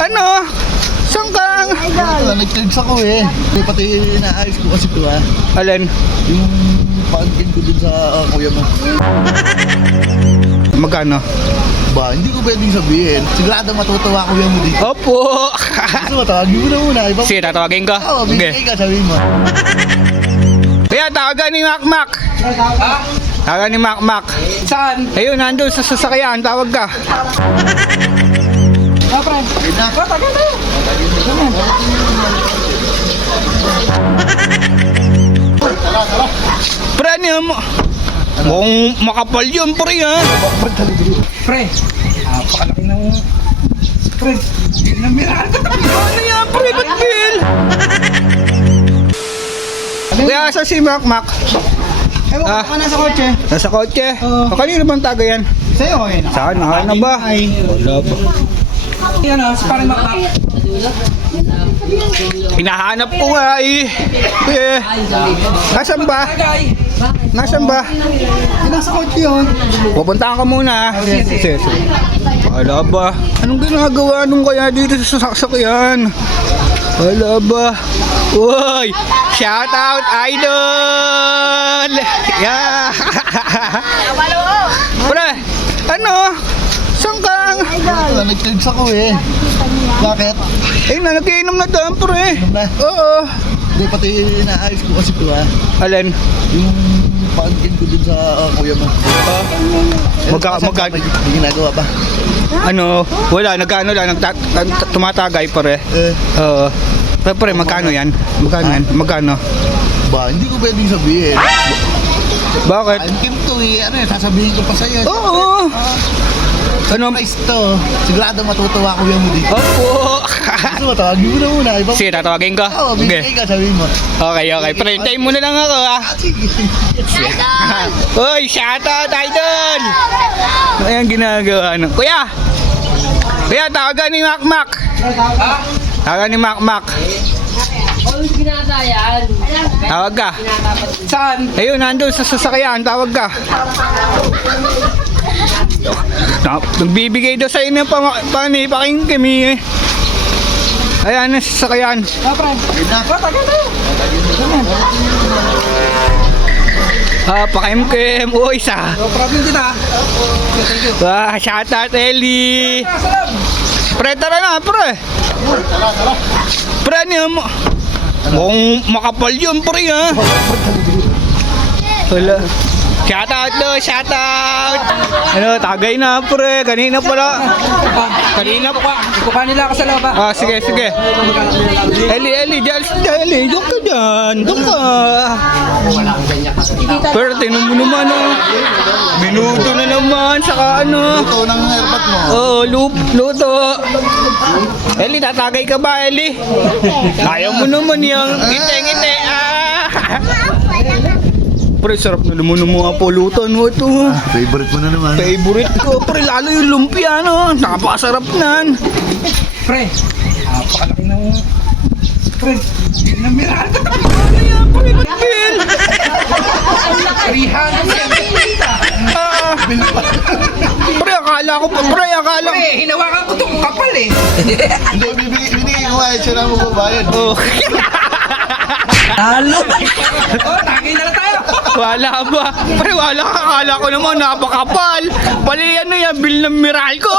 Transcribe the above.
Ano? Saan ka? Nag-text ako eh. Pati inaayos ko kasi ito Alin? Yung pangkin ko dun sa kuya mo. Magkano? Ba, hindi ko pwedeng sabihin. Sigurado matutuwa kuya mo dito. Opo. Gusto mo, tawagin mo na muna. Sige, tatawagin ko. Oo, bigay ka, sabihin mo. Kaya tawagan ni Makmak. Ha? Tawagan ni Makmak. Saan? Ayun, nandun sa sasakyan. Tawag ka. Pre. Yun na. Tagal tayo. Pre, ano mo? Mukhang makapal yun, pre, ha? Pre. Napakalaki ng... Pre. Namiral ka tayo. Ano yan, pre? Ba't Bill? Kaya sa si Makmak? Ewan Ah. ko ka nasa kotse. Nasa kotse? Oo. O, kanino bang taga yan? Sa'yo ngayon. Saan? Ano ba? Wala ba? Yan o, parang makmak. Hinahanap ko nga eh. Nasaan ba? Tagay. Nasaan ba? Nasa kotse yun. Pupuntahan ka muna. Sige. Wala ba? Anong ginagawa nung kaya dito sa sasakyan? Wala ba? Uy! Shout out, idol! Yeah! Pre, ano? Saan ka? Nag-text ako eh. Bakit? Eh, nagkiinom na doon, pre. Inom na? Oo. Hindi, pati inaayos ko kasi ito Alin? Yung pangkin ko dun sa kuya mo. Magka- May ginagawa pa. Ano? Wala, nagkano lang, tumatagay, pre. Oo. Pre, magkano yan? Magkano yan? Magkano? Ba, hindi ko pwedeng sabihin. Bakit? Pangkin to eh. Ano yun, sasabihin ko pa sa'yo. Oo. Ano? Price to. Sigurado matutuwa kuya mo dito. Opo. Gusto mo, tawagin mo na muna. Sige, tatawagin ko. Oo, bigay ka, sabihin mo. Okay. Pre, hintayin mo na lang ako, ha? Sige. Uy, shout out, idol! Ayan ginagawa, ano? Kuya, tawagan ni Makmak. Ha? Tawagan ni Makmak. Always ginagayan. Tawag ka. Saan? Ayun, nandun sa sasakyan. Tawag ka. Nagbibigay daw sa inyo paking kami eh. Ayan na sasakyan. Pre. Tagal tayo. Pakim-kim. Uy, isa. No problem din ha. Wah, shout out, Eli. Salam. Pre, tara na, pre. Pre, ano mo? Mukhang makapal yun, pre, ha? Wala. Shout out do, shout out. Ano, tagay na, pre. Kanina pala. Kanina pa. Ikupa nila ako sa loob ha. Ah, sige. Eli, diyan ka dyan. Doon ka. Pero tinan mo naman, oh. Minuto na naman, saka ano. Ito ng airpot mo. Oo, luto. Eli, tatagay ka ba, Eli? Ayaw mo naman yung ngiti-ngiti. Pre, sarap na naman ng mga pulutan mo ito. Favorite mo na naman. Favorite ko, pre, lalo yung lumpia, no? Napakasarap nan. Pre. Napakalaki ng... Pre. Namiral ka tayo. Ano yan, pre, ba't Bill? 300. Pre, akala ko. Pre, hinawakan ko itong kapal eh. Hindi, binigay ko nga. Siya na mo babayad. Oh. Talo. Tagay na lang tayo. Wala ba? Pre, wala ka. Akala ko naman napakapal. Pali ano yan, bill ng miral ko.